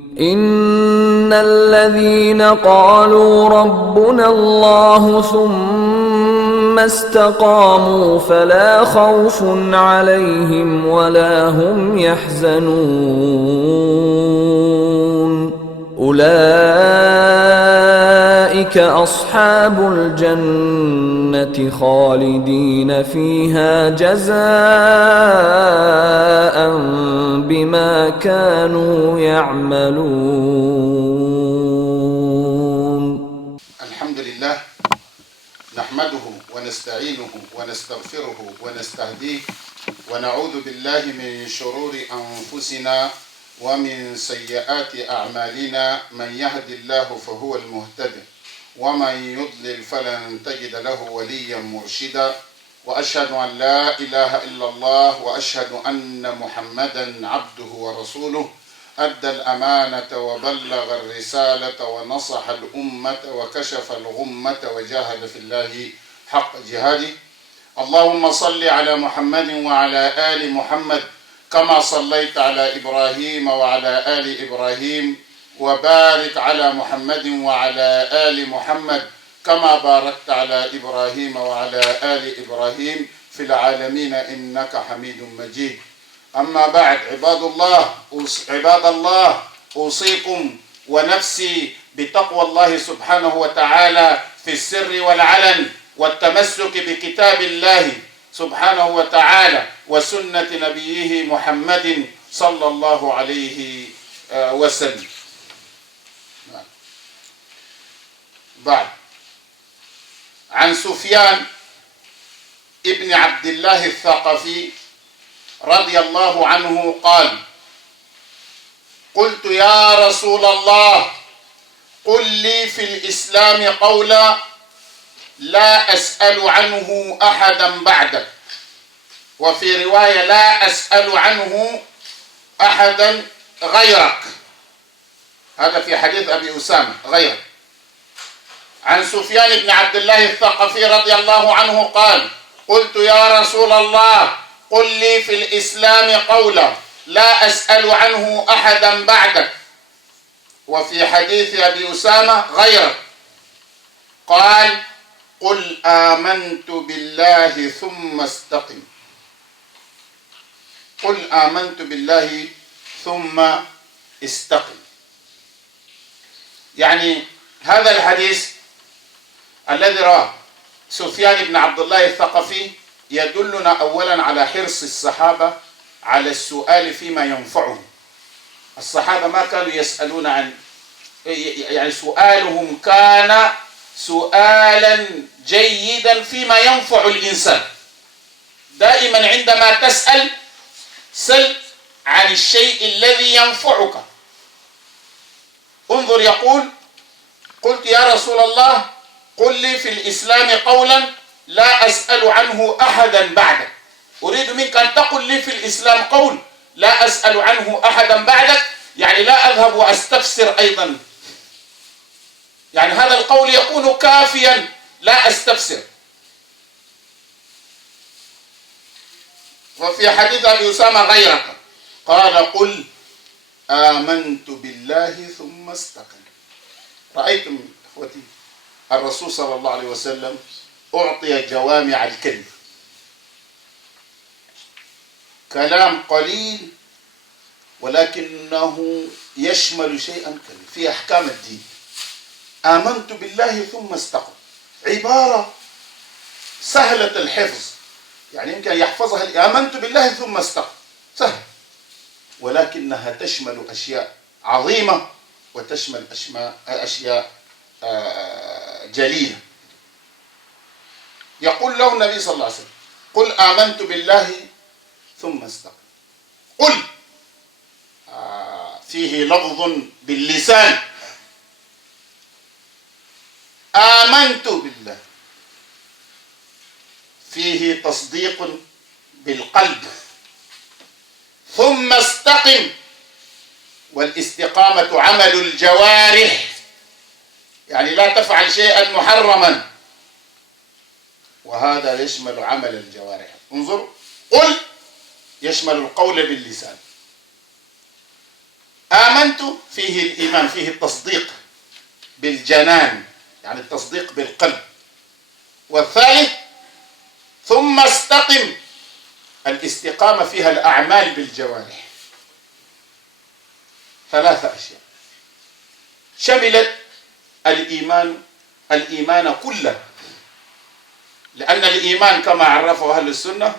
إن الذين قالوا ربنا الله ثم استقاموا فلا خوف عليهم ولا هم يحزنون أولئك أصحاب الجنة خالدين فيها جزاء بما كانوا يعملون. الحمد لله نحمده ونستعينه ونستغفره ونستهديه ونعوذ بالله من شرور أنفسنا ومن سيئات أعمالنا. من يهد الله فهو المهتد ومن يضلل فلن تجد له وليا مرشدا. وأشهد أن لا إله إلا الله وأشهد أن محمدا عبده ورسوله. أدى الأمانة وبلغ الرسالة ونصح الأمة وكشف الغمة وجاهد في الله حق جهاده. اللهم صل على محمد وعلى آل محمد كما صليت على إبراهيم وعلى آل إبراهيم، وبارك على محمد وعلى آل محمد كما باركت على إبراهيم وعلى آل إبراهيم في العالمين إنك حميد مجيد. أما بعد، عباد الله أوصيكم ونفسي بتقوى الله سبحانه وتعالى في السر والعلن، والتمسك بكتاب الله سبحانه وتعالى وسنة نبيه محمد صلى الله عليه وسلم. بعد، عن سفيان ابن عبد الله الثقفي رضي الله عنه قال: قلت يا رسول الله قل لي في الإسلام قولا لا أسأل عنه أحدا بعدك، وفي رواية لا أسأل عنه أحدا غيرك. هذا في حديث أبي أسامة غيرك. عن سفيان بن عبد الله الثقفي رضي الله عنه قال: قلت يا رسول الله قل لي في الإسلام قولا لا أسأل عنه أحدا بعدك، وفي حديث أبي أسامة غيرك. قال: قل آمنت بالله ثم استقم. قل آمنت بالله ثم استقم. يعني هذا الحديث الذي رواه سفيان بن عبد الله الثقفي يدلنا أولا على حرص الصحابة على السؤال فيما ينفعهم. الصحابة ما كانوا يسألون عن، يعني سؤالهم كان سؤالا جيدا فيما ينفع الإنسان. دائما عندما تسأل سل عن الشيء الذي ينفعك. انظر، يقول: قلت يا رسول الله قل لي في الإسلام قولا لا أسأل عنه أحدا بعدك. أريد منك أن تقل لي في الإسلام قول لا أسأل عنه أحدا بعدك، يعني لا أذهب وأستفسر أيضا، يعني هذا القول يكون كافيا، لا أستفسر. وفي حديث أبي أسامة غيرك. قال: قل آمنت بالله ثم استقم. رأيتم إخوتي الرسول صلى الله عليه وسلم أعطي جوامع الكلم، كلام قليل ولكنه يشمل شيئا كثيرا في أحكام الدين. آمنت بالله ثم استقم، عبارة سهلة الحفظ، يعني يمكن يحفظها. آمنت بالله ثم استقم سهل، ولكنها تشمل أشياء عظيمة وتشمل أشياء جليلة. يقول له النبي صلى الله عليه وسلم: قل آمنت بالله ثم استقم. قل فيه لفظ باللسان، آمنت بالله فيه تصديق بالقلب. ثم استقم، والاستقامة عمل الجوارح، يعني لا تفعل شيئا محرما، وهذا يشمل عمل الجوارح. انظر، قل يشمل القول باللسان، آمنت فيه الإيمان، فيه التصديق بالجنان، يعني التصديق بالقلب. والثالث ثم استقم، الاستقامة فيها الأعمال بالجوارح. ثلاثة أشياء شملت الإيمان كله، لأن الإيمان كما عرفه أهل السنة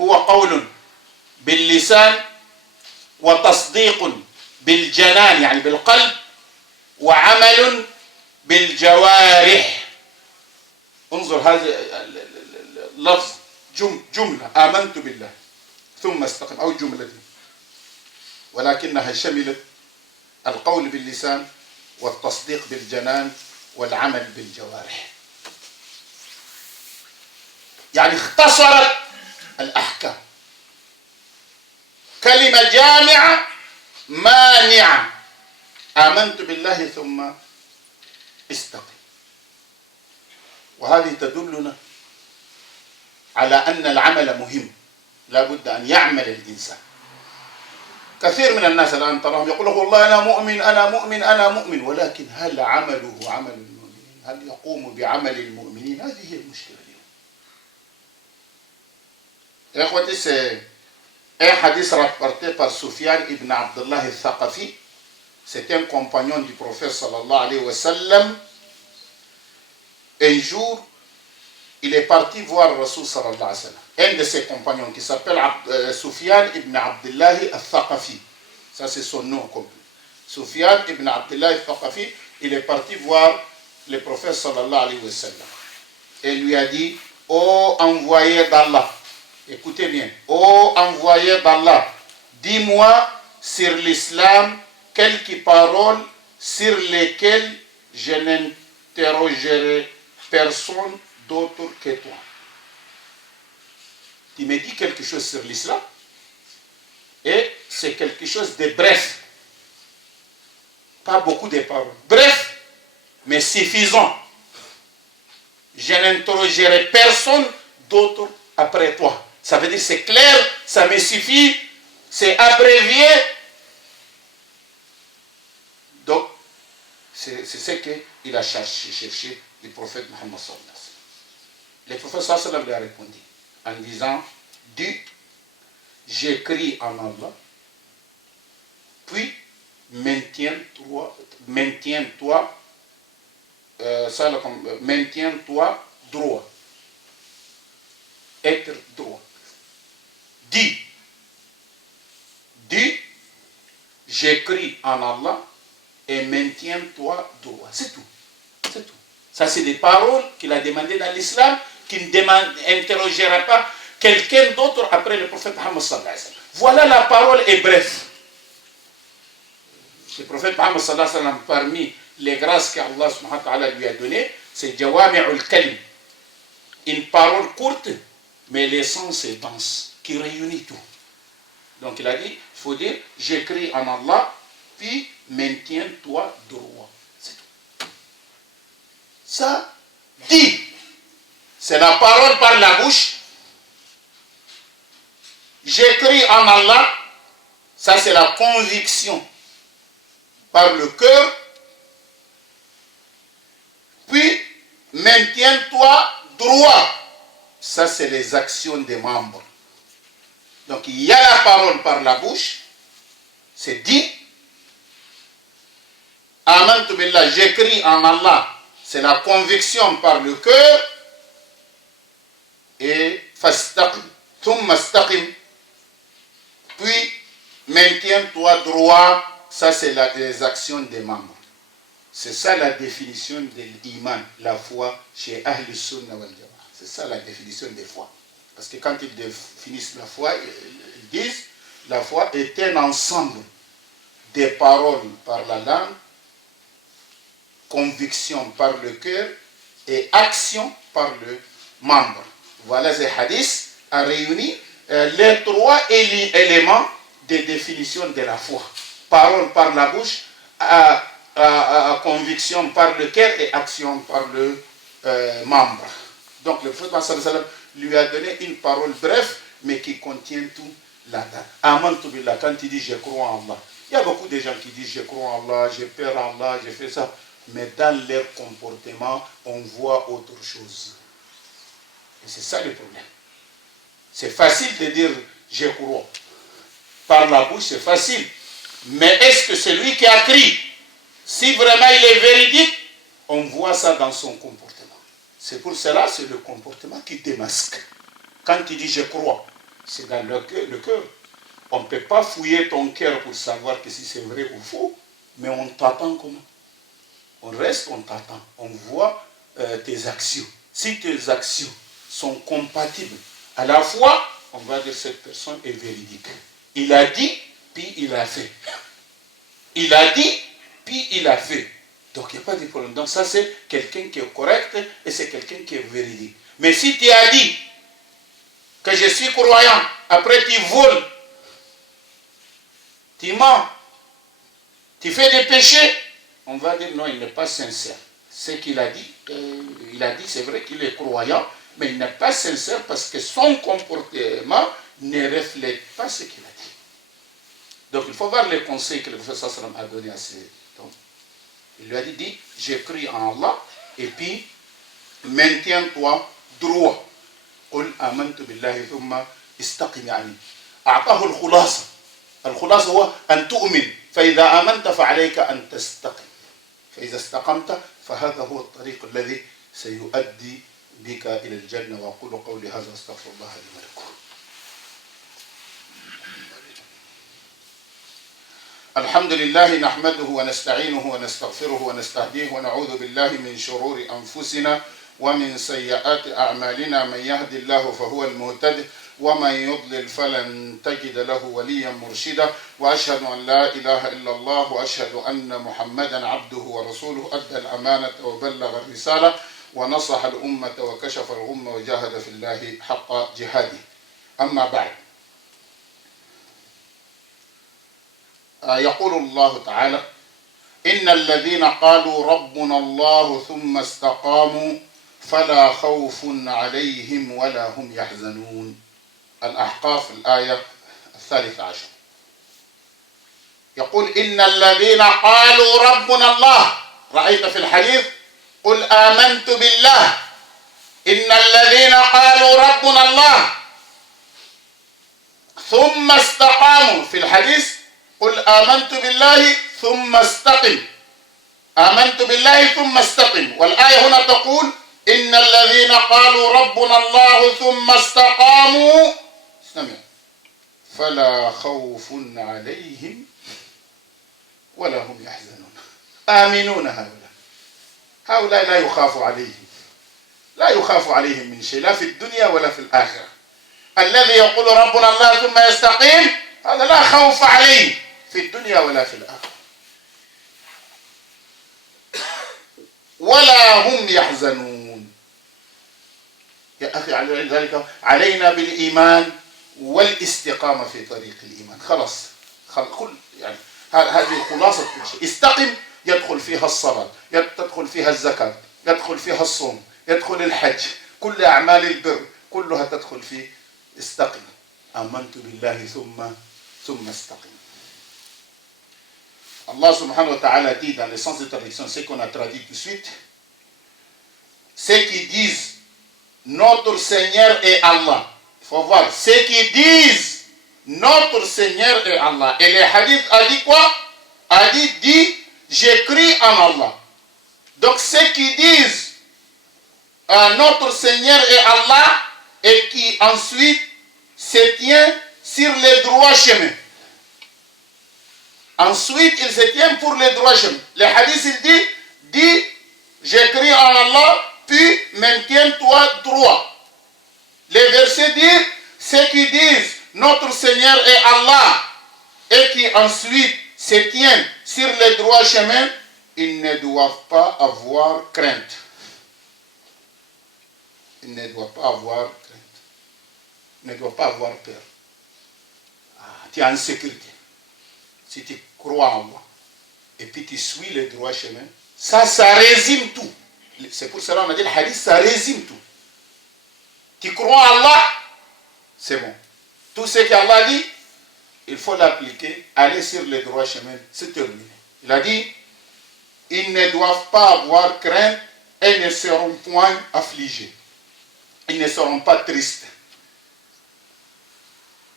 هو قول باللسان وتصديق بالجنان يعني بالقلب وعمل بالجوارح. انظر هذا اللفظ جملة آمنت بالله ثم استقم أو جملة، ولكنها شملت القول باللسان والتصديق بالجنان والعمل بالجوارح، يعني اختصرت الأحكام. كلمة جامعة مانعة، آمنت بالله ثم استقم. وهذه تدلنا على أن العمل مهم، لا بد أن يعمل الإنسان. كثير من الناس الآن تراهم يقولون والله أنا مؤمن أنا مؤمن أنا مؤمن، ولكن هل عمله عمل المؤمنين؟ هل يقوم بعمل المؤمنين؟ هذه هي المشكلة اليوم. يا إخوتي، c'est un hadith rapporté par Sufyan ibn Abdullah al-Thaqafi. C'est un compagnon du prophète sallallahu alayhi wa sallam. Un jour, il est parti voir Rasul sallallahu alayhi wa sallam. Un de ses compagnons qui s'appelle Sufyan ibn Abdullah al-Thaqafi. Ça, c'est son nom complet. Sufyan ibn Abdullah al-Thaqafi, il est parti voir le prophète sallallahu alayhi wa sallam. Et lui a dit, ô envoyé d'Allah, écoutez bien, ô envoyé d'Allah, dis-moi sur l'islam quelques paroles sur lesquelles je n'interrogerai personne d'autre que toi. Tu me dis quelque chose sur l'islam et c'est quelque chose de bref. Pas beaucoup de paroles. Bref, mais suffisant. Je n'interrogerai personne d'autre après toi. Ça veut dire c'est clair, ça me suffit, c'est abrévié. Donc, c'est ce qu'il a cherché le prophète Mohammed sallallahu alayhi wa sallam. Le prophète sallallahu alayhi wa sallam lui a répondu en disant, dis, j'écris en Allah, puis maintiens-toi droit. Être droit. Dis, j'écris en Allah et maintiens-toi droit. C'est tout. C'est tout. Ça, c'est des paroles qu'il a demandées dans l'islam, qu'il n'interrogera pas quelqu'un d'autre après le prophète Mohammed sallallahu alayhi wa sallam. Voilà, la parole est brève. Le prophète Mohammed sallallahu alayhi wa sallam, parmi les grâces qu'Allah subhanahu wa ta'ala lui a données, c'est Jawami'ul Kalim. Une parole courte, mais l'essence est dense, qui réunit tout. Donc il a dit, il faut dire, j'écris en Allah, puis maintiens-toi droit. C'est tout. Ça, dit, c'est la parole par la bouche. J'écris en Allah, ça c'est la conviction par le cœur. Puis, maintiens-toi droit. Ça, c'est les actions des membres. Donc, il y a la parole par la bouche, c'est dit. Amantu billah, j'écris en Allah, c'est la conviction par le cœur. Et fastaqim, thumma staqim, puis maintiens-toi droit. Ça, c'est les actions des membres. C'est ça la définition de l'iman, la foi chez Ahl Sunnah wal Jamaah. C'est ça la définition des foi. Parce que quand ils définissent la foi, ils disent la foi est un ensemble des paroles par la langue, conviction par le cœur et action par le membre. Voilà, ce hadith a réuni les trois éléments de définition de la foi. Parole par la bouche, conviction par le cœur et action par le membre. Donc le prophète sallallahu alayhi wa sallam lui a donné une parole brève, mais qui contient tout là-dedans. Amantu billah, quand il dit je crois en Allah, Il y a beaucoup de gens qui disent je crois en Allah, j'ai peur en Allah, j'ai fait ça. Mais dans leur comportement, on voit autre chose. Et c'est ça le problème. C'est facile de dire je crois. Par la bouche, c'est facile. Mais est-ce que celui qui a crié, si vraiment il est véridique, on voit ça dans son comportement. C'est pour cela, c'est le comportement qui démasque. Quand il dit je crois, c'est dans le cœur. On ne peut pas fouiller ton cœur pour savoir que si c'est vrai ou faux, mais on t'attend comment? On reste, on t'attend. On voit tes actions. Si tes actions sont compatibles, à la fois, on va dire que cette personne est véridique. Il a dit, puis il a fait. Il a dit, puis il a fait. Donc il n'y a pas de problème. Donc ça, c'est quelqu'un qui est correct et c'est quelqu'un qui est véridique. Mais si tu as dit que je suis croyant, après tu voles, tu mens, tu fais des péchés, on va dire non, il n'est pas sincère. Ce qu'il a dit, c'est vrai qu'il est croyant, mais il n'est pas sincère parce que son comportement ne reflète pas ce qu'il a dit. Donc il faut voir les conseils que le prophète sallam a donné à ses hommes. Il lui a dit, j'ai cru en Allah, et puis maintiens-toi droit. قل آمنت بالله ثم استقم يعني. أعطاه الخلاصة. الخلاصة هو أن تؤمن، فإذا آمنت فعليك أن تستقم. فإذا استقمت فهذا هو الطريق الذي سيؤدي بك إلى الجنة. وأقول قولي هذا أستغفر الله لي ولكم. الحمد لله نحمده ونستعينه ونستغفره ونستهديه ونعوذ بالله من شرور أنفسنا ومن سيئات أعمالنا. من يهد الله فهو المهتد ومن يضلل فلن تجد له وليا مرشدا. وأشهد أن لا إله إلا الله وأشهد أن محمدا عبده ورسوله أدى الأمانة وبلغ الرسالة ونصح الأمة وكشف الغمة وجاهد في الله حق جهاده. أما بعد، يقول الله تعالى: إن الذين قالوا ربنا الله ثم استقاموا فلا خوف عليهم ولا هم يحزنون. الأحقاف الآية 13. يقول إن الذين قالوا ربنا الله، رأيت في الحديث قل آمنت بالله. إن الذين قالوا ربنا الله ثم استقاموا، في الحديث قل آمنت بالله ثم استقم. آمنت بالله ثم استقم. والآية هنا تقول إن الذين قالوا ربنا الله ثم استقاموا استمع فلا خوف عليهم ولا هم يحزنون. آمنون هؤلاء لا يخاف عليهم، لا يخاف عليهم من شيء، لا في الدنيا ولا في الآخرة. الذي يقول ربنا الله ثم يستقيم هذا لا خوف عليه في الدنيا ولا في الآخرة ولا هم يحزنون. يا أخي ذلك علينا بالإيمان والاستقامة في طريق الإيمان. خلاص كل يعني هذه خلاصة كل شيء. استقم يدخل فيها الصلاة، تدخل فيها الزكاة، يدخل فيها الصوم، يدخل الحج، كل أعمال البر كلها تدخل في استقم. آمنت بالله ثم استقم. Allah subhanahu wa ta'ala dit dans le sens de traduction, ce qu'on a traduit tout de suite, ceux qui disent notre Seigneur est Allah. Il faut voir, ceux qui disent notre Seigneur est Allah. Et le hadith a dit quoi? A dit j'écris en Allah. Donc ceux qui disent notre Seigneur est Allah et qui ensuite se tient sur les droits chemins. Ensuite, il se tient pour les droits chemins. Le hadith, il dit, j'écris en Allah, puis maintiens-toi droit. Les versets disent, ceux qui disent, notre Seigneur est Allah, et qui ensuite se tiennent sur les droits chemins, ils ne doivent pas avoir crainte. Ils ne doivent pas avoir crainte. Ils ne doivent pas avoir peur. Tu es en sécurité. Si tu crois en moi, et puis tu suis les droits chemins, ça résume tout. C'est pour cela qu'on a dit le hadith, ça résume tout. Tu crois en Allah, c'est bon. Tout ce qu'Allah dit, il faut l'appliquer, aller sur les droits chemins, c'est terminé. Il a dit, ils ne doivent pas avoir crainte et ne seront point affligés. Ils ne seront pas tristes.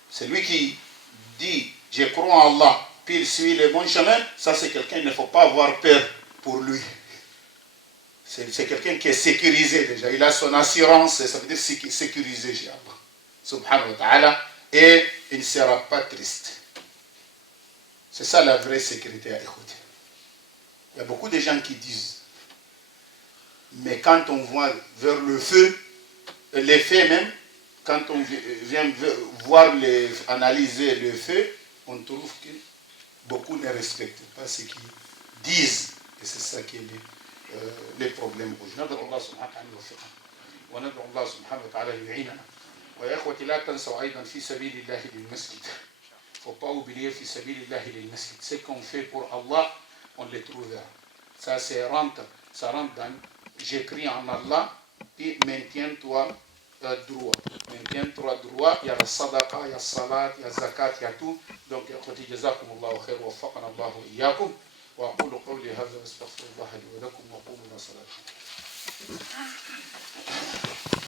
Celui qui dit, je crois en Allah, puis il suit les bons chemins, ça c'est quelqu'un, il ne faut pas avoir peur pour lui. C'est quelqu'un qui est sécurisé déjà. Il a son assurance, ça veut dire sécurisé chez Allah. Subhanahu wa ta'ala. Et il ne sera pas triste. C'est ça la vraie sécurité à écouter. Il y a beaucoup de gens qui disent, mais quand on voit vers le feu, les faits même, quand on vient voir analyser le feu, on trouve que beaucoup ne respectent pas ce qu'ils disent. Et c'est ça qui est les problèmes aujourd'hui. ندعو الله سبحانه وتعالى يوفقنا وندعو الله سبحانه وتعالى يعيننا. ويا اخوتي لا تنسوا ايضا في سبيل الله للمسجد. Faut pas oublier في سبيل الله للمسجد. Ce qu'on fait pour Allah, on le trouvera. Ça rentre dans j'écris en Allah et maintiens-toi droit. Maintiens-toi droit. Il y a la sadaqa, il y a la salat, il y a la zakat, il y a tout. Donc يا اخوتي جزاكم الله خير ووفقنا الله واياكم. وأقول قولي هذا واستغفر الله لي ولكم وقوموا إلى صلاتكم.